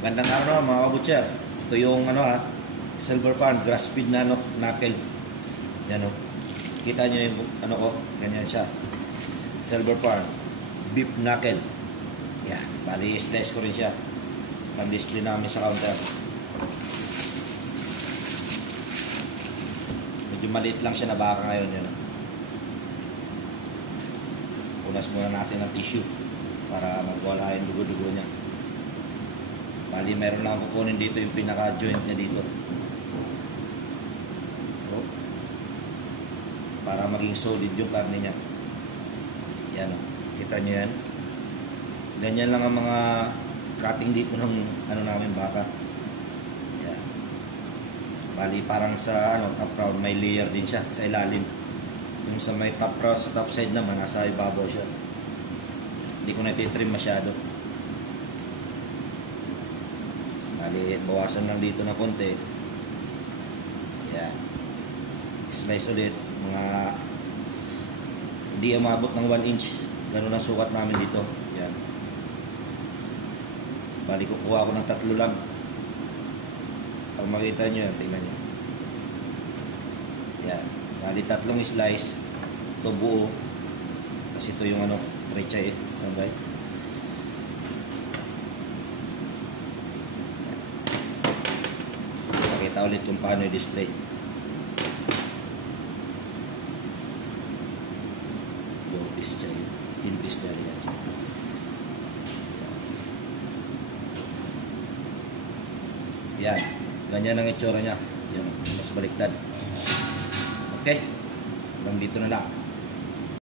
Magandang araw mga kabutcher. Ito yung Silver Farm grass feed na knuckle. Yan o. Kita nyo yung ko, ganyan siya. Silver Farm beef knuckle. Yan, bali slice ko rin siya. Pang-display namin sa counter. Medyo maliit lang siya na baka ngayon. Yan o. Punas muna natin ng tissue para magwala yung dugo-dugo niya. Bali, meron lang kukunin dito yung pinaka-joint niya dito. O, para maging solid yung karne niya. Yan o. Kita nyo yan. Ganyan lang ang mga cutting dito ng namin baka. Yan. Bali, parang sa top round may layer din siya sa ilalim. Yung sa may top round, sa top side naman, nasa ibabaw siya. Hindi ko natitrim masyado. Bali, bawasan lang dito na konti. Yan. Slice ulit. Mga hindi umabot ng 1 inch. Ganun ang sukat namin dito. Yan. Bali, kukuha ko ng 3 lang. Pag makita nyo yan, tingnan nyo. Yan. Bali, 3 slice. Ito buo. Kasi ito yung trecha sabay. Pakita ulit kung paano i-display. Low-piece siya yun. In-piece na rin yan siya. Yan. Ganyan ang itsura niya. Yan. Mas baliktad. Okay. Hanggang dito na lang.